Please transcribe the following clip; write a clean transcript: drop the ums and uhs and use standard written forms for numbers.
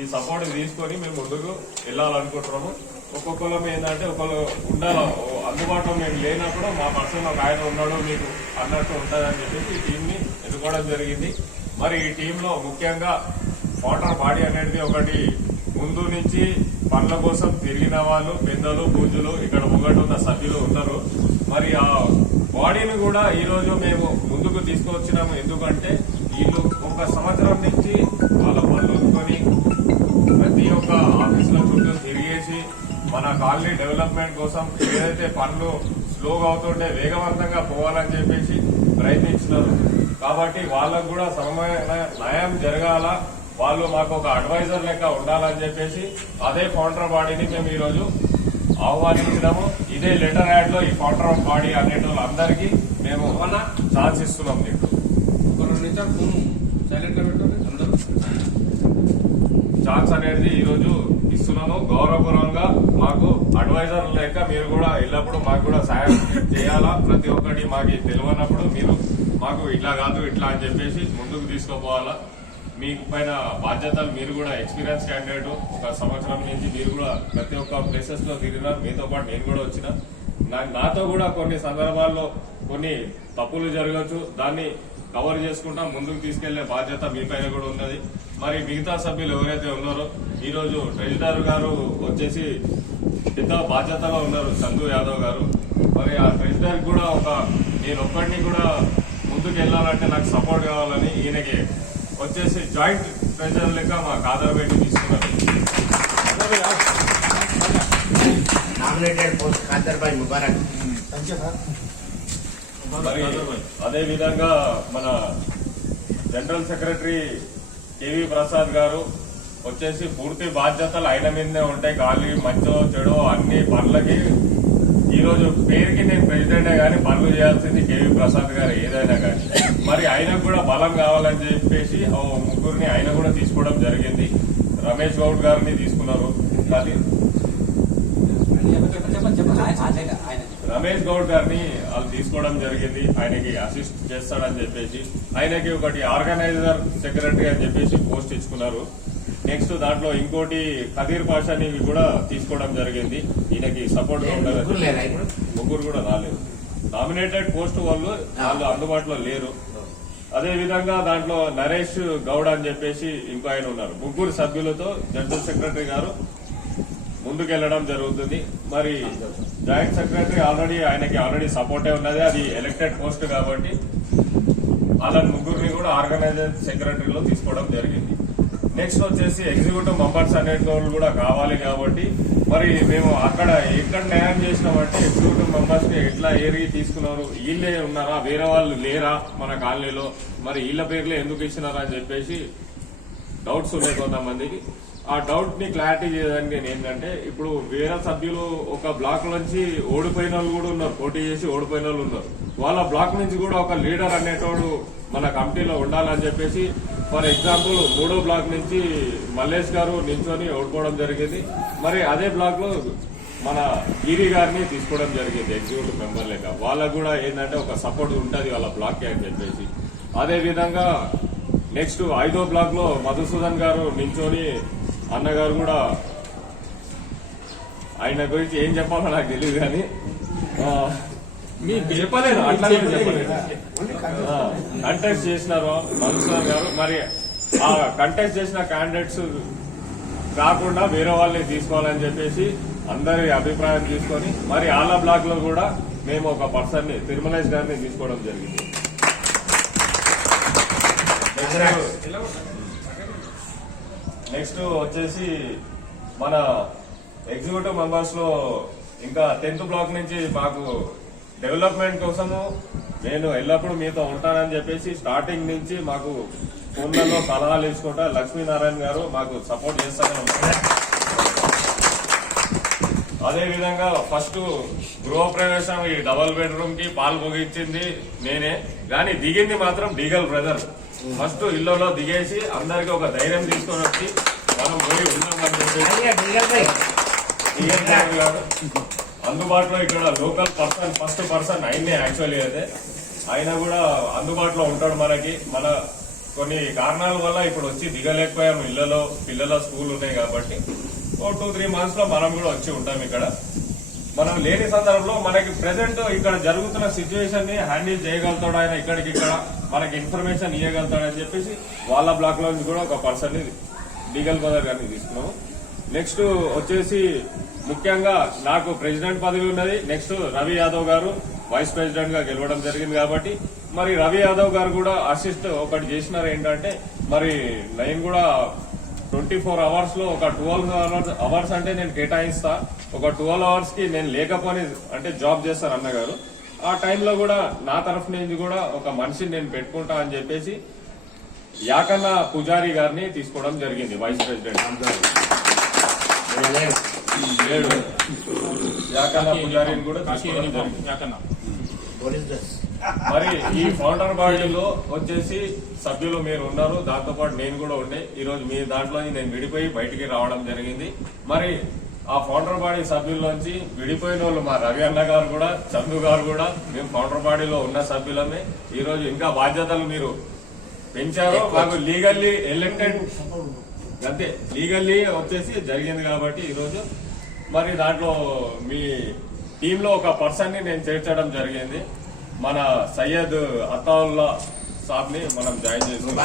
ఈ సపోర్ట్ తీసుకొని మేము ముందుకు వెళ్ళాలనుకుంటున్నాము. ఒక్కొక్కరం ఏంటంటే ఒకళ్ళు ఉండాలి అందుబాటులో మేము లేనప్పుడు మా పర్సన్ ఒక ఆయన ఉన్నాడు మీకు అన్నట్టు ఉంటుందని చెప్పేసి ఈ టీంని ఎన్నుకోవడం జరిగింది. మరి ఈ టీంలో ముఖ్యంగా వాటర్ బాడీ అనేది ఒకటి ముందు నుంచి పనుల కోసం తిరిగిన వాళ్ళు పెద్దలు పూజలు ఇక్కడ ముంగట ఉన్న సభ్యులు ఉన్నారు. మరి ఆ బాడీని కూడా ఈ రోజు మేము ముందుకు తీసుకొచ్చినాము. ఎందుకంటే వీళ్ళు ఒక సంవత్సరం నుంచి వాళ్ళ పనులుకొని ప్రతి ఒక్క ఆఫీసుల చుట్టూ తిరిగేసి మన కాలనీ డెవలప్మెంట్ కోసం ఏదైతే పనులు స్లోగా అవుతుంటే వేగవంతంగా పోవాలని చెప్పేసి ప్రయత్నించినారు. కాబట్టి వాళ్ళకు కూడా సమమైన న్యాయం జరగాల, వాళ్ళు మాకు ఒక అడ్వైజర్ లెక్క ఉండాలని చెప్పేసి అదే ఫౌండర్ బాడీని మేము ఈరోజు ఆహ్వానించడము. ఇదే లెటర్ యాడ్ లో ఈ ఫౌండర్ బాడీ అనేటోళ్ళందరికీ మేము ఛాన్స్ ఇస్తున్నాం. ఛాన్స్ అనేది ఈ రోజు ఇస్తున్నాము. గౌరవపూర్వంగా మాకు అడ్వైజర్ లేక మీరు కూడా ఎల్లప్పుడు మాకు కూడా సాయం చేయాలా. ప్రతి ఒక్కటి మాకు తెలియనప్పుడు మీరు మాకు ఇట్లా కాదు ఇట్లా అని చెప్పేసి ముందుకు తీసుకుపోవాలా. మీ పైన బాధ్యతలు మీరు కూడా ఎక్స్పీరియన్స్ క్యాండిడేట్ ఒక సంవత్సరం నుంచి మీరు కూడా ప్రతి ఒక్క ప్లేసెస్ లో తిరిగినారు. మీతో పాటు నేను కూడా వచ్చిన నాతో కూడా కొన్ని సందర్భాల్లో కొన్ని తప్పులు జరగచ్చు. దాన్ని కవర్ చేసుకుంటా ముందుకు తీసుకెళ్లే బాధ్యత మీ పైన కూడా ఉన్నది. మరి మిగతా సభ్యులు ఎవరైతే ఉన్నారో ఈ రోజు ట్రెజరర్ గారు వచ్చేసి పెద్ద బాధ్యతలో ఉన్నారు, చందు యాదవ్ గారు. మరి ఆ ట్రెజరర్ కూడా నేను ఒక్కడిని కూడా ముందుకు వెళ్ళాలంటే నాకు సపోర్ట్ కావాలని ఈయనకి వచ్చేసి జాయింట్ ట్రెజరర్ లెక్క మా కాదర్ పెట్టి తీసుకున్నారు. మరి అదే విధంగా మన జనరల్ సెక్రటరీ కేవీ ప్రసాద్ గారు వచ్చేసి పూర్తి బాధ్యతలు ఆయన మీదనే ఉంటాయి. గాలి మంచో చెడో అన్ని పనులకి ఈ రోజు పేరుకి నేను ప్రెసిడెంటే గానీ పనులు చేయాల్సింది కేవీ ప్రసాద్ గారు ఏదైనా కానీ. మరి ఆయనకు కూడా బలం కావాలని చెప్పేసి ముగ్గురిని ఆయన కూడా తీసుకోవడం జరిగింది. రమేష్ గౌడ్ గారిని తీసుకున్నారు. రమేష్ గౌడ్ గారిని వాళ్ళు తీసుకోవడం జరిగింది. ఆయనకి అసిస్ట్ చేస్తాడని చెప్పేసి ఆయనకి ఒకటి ఆర్గనైజర్ సెక్రటరీ అని చెప్పేసి పోస్ట్ ఇచ్చుకున్నారు. నెక్స్ట్ దాంట్లో ఇంకోటి ఖదీర్ పాషాని కూడా తీసుకోవడం జరిగింది. ఈయనకి సపోర్ట్ గా ఉండాలి. ముగ్గురు కూడా రాలేదు. నామినేటెడ్ పోస్ట్ వాళ్ళు అందుబాటులో లేరు. అదే విధంగా దాంట్లో నరేష్ గౌడ్ అని చెప్పేసి ఇంకో ఆయన ఉన్నారు. ముగ్గురు సభ్యులతో జనరల్ సెక్రటరీ గారు ముందుకెళ్లడం జరుగుతుంది. మరి జాయింట్ సెక్రటరీ ఆయనకి ఆల్రెడీ సపోర్టే ఉన్నది. అది ఎలక్టెడ్ పోస్ట్ కాబట్టి అలా ముగ్గురిని కూడా ఆర్గనైజర్ సెక్రటరీలో తీసుకోవడం జరిగింది. నెక్స్ట్ వచ్చేసి ఎగ్జిక్యూటివ్ మెంబర్స్ అనేటోళ్ళు కూడా కావాలి కాబట్టి మరి మేము ఎక్కడ న్యాయం చేసినామంటే ఎగ్జిక్యూటివ్ మెంబర్స్ ని ఎట్లా ఏరిగి తీసుకున్నారు, వీళ్ళే ఉన్నారా వేరే వాళ్ళు లేరా మన కాలనీలో, మరి వీళ్ళ పేర్లే ఎందుకు ఇచ్చినారా అని చెప్పేసి డౌట్స్ ఉన్నాయి కొంతమందికి. ఆ డౌట్ ని క్లారిటీ చేయడానికి నేను ఏంటంటే ఇప్పుడు వేరే సభ్యులు ఒక బ్లాక్ నుంచి ఓడిపోయిన వాళ్ళు కూడా ఉన్నారు, పోటీ చేసి ఓడిపోయిన వాళ్ళు ఉన్నారు. వాళ్ళ బ్లాక్ నుంచి కూడా ఒక లీడర్ అనేటోడు మన కమిటీలో ఉండాలని చెప్పేసి ఫర్ ఎగ్జాంపుల్ 3వ బ్లాక్ నుంచి మల్లేష్ గారు నిల్చొని ఓడిపోవడం జరిగింది. మరి అదే బ్లాక్ లో మన గిరి గారిని తీసుకోవడం జరిగింది ఎగ్జిక్యూటివ్ మెంబర్ లేక. వాళ్ళకు కూడా ఏంటంటే ఒక సపోర్ట్ ఉంటుంది వాళ్ళ బ్లాక్ అని చెప్పేసి. అదే విధంగా నెక్స్ట్ 5వ బ్లాక్ లో మధుసూదన్ గారు నిల్చొని అన్నగారు కూడా ఆయన గురించి ఏం చెప్పాలో నాకు తెలియదు కానీ మీకు చెప్పలేదు, అట్లా చెప్పలేదు. కంటెస్ట్ చేసినారు మధుసూదన్ గారు. మరి ఆ కంటెస్ట్ చేసిన క్యాండిడేట్స్ కాకుండా వేరే వాళ్ళని తీసుకోవాలని చెప్పేసి అందరి అభిప్రాయం తీసుకొని మరి ఆలా బ్లాక్ లో కూడా మేము ఒక పర్సన్ ని తిరుమలేష్ గారిని తీసుకోవడం జరిగింది. నెక్స్ట్ వచ్చేసి మన ఎగ్జిక్యూటివ్ మెంబర్స్ లో ఇంకా 10th బ్లాక్ నుంచి మాకు డెవలప్మెంట్ కోసము నేను ఎల్లప్పుడూ మీతో ఉంటానని చెప్పేసి స్టార్టింగ్ నుంచి మాకు ఫోన్లలో సలహాలు ఇచ్చుకుంటా లక్ష్మీనారాయణ గారు మాకు సపోర్ట్ చేస్తానే ఉంటారు. అదే విధంగా ఫస్ట్ గృహప్రవేశం ఈ డబల్ బెడ్రూమ్ కి పాలు ముగించింది నేనే, కానీ దిగింది మాత్రం డీగల్ బ్రదర్. ఫస్ట్ ఇళ్లలో దిగేసి అందరికి ఒక ధైర్యం తీసుకొని వచ్చి మనం పోయి ఉన్నామని చెప్పేసి అందుబాటులో ఇక్కడ లోకల్ పర్సన్ ఫస్ట్ పర్సన్ ఆయనే యాక్చువల్లీ అయితే ఆయన కూడా అందుబాటులో ఉంటాడు మనకి. మన కొన్ని కారణాల వల్ల ఇప్పుడు వచ్చి దిగలేకపోయాము. ఇళ్లలో పిల్లల స్కూల్ ఉన్నాయి కాబట్టి 2-3 months లో మనం కూడా వచ్చి ఉంటాం. ఇక్కడ మనం లేని సందర్భంలో మనకి ప్రెసెంట్ ఇక్కడ జరుగుతున్న సిచ్యువేషన్ ని హ్యాండిల్ చేయగలుగుతాడు ఆయన, ఇక్కడికిక్కడ మనకి ఇన్ఫర్మేషన్ ఇవ్వగలుగుతాడని చెప్పేసి వాళ్ళ బ్లాక్ లో నుంచి కూడా ఒక పర్సన్ ని లీగల్ మదర్ గారిని తీసుకున్నాము. నెక్స్ట్ వచ్చేసి ముఖ్యంగా నాకు ప్రెసిడెంట్ పదవి ఉన్నది. నెక్స్ట్ రవి యాదవ్ గారు వైస్ ప్రెసిడెంట్ గా గెలవడం జరిగింది కాబట్టి మరి రవి యాదవ్ గారు కూడా అసిస్ట్ ఒకటి చేసినారు. ఏంటంటే మరి నేను కూడా 24 hours లో ఒక 12 hours అంటే నేను కేటాయిస్తా, ఒక 12 hours కి నేను లేకపోని అంటే జాబ్ చేస్తాను అన్నగారు. ఆ టైంలో కూడా నా తరఫు నుంచి కూడా ఒక మనిషిని నేను పెట్టుకుంటా అని చెప్పేసి యాకన్న పుజారి గారిని తీసుకోవడం జరిగింది వైస్ ప్రెసిడెంట్. యాకన్న పుజారిని కూడా తీసుకోవడం జరిగింది. మరి ఈ ఫౌండర్ బాడీలో వచ్చేసి సభ్యులు మీరు ఉన్నారు, దాంతో పాటు నేను కూడా ఉండే. ఈ రోజు మీ దాంట్లో నేను విడిపోయి బయటికి రావడం జరిగింది. మరి ఆ ఫౌండర్ బాడీ సభ్యుల్లోంచి విడిపోయిన వాళ్ళు మా రవి అన్న గారు కూడా, చందు గారు కూడా మేము ఫౌండర్ బాడీలో ఉన్న సభ్యులమే. ఈ రోజు ఇంకా బాధ్యతలు మీరు పెంచారు, మాకు లీగల్లీ ఎలక్టెడ్ అంతే లీగల్లీ వచ్చేసి జరిగింది కాబట్టి ఈరోజు మరి దాంట్లో మీ టీంలో ఒక పర్సన్ ని నేను చేర్చడం జరిగింది. మన సయ్యద్ అతావుల్లా సాబ్ ని మనం జాయిన్ చేస్తున్నాం.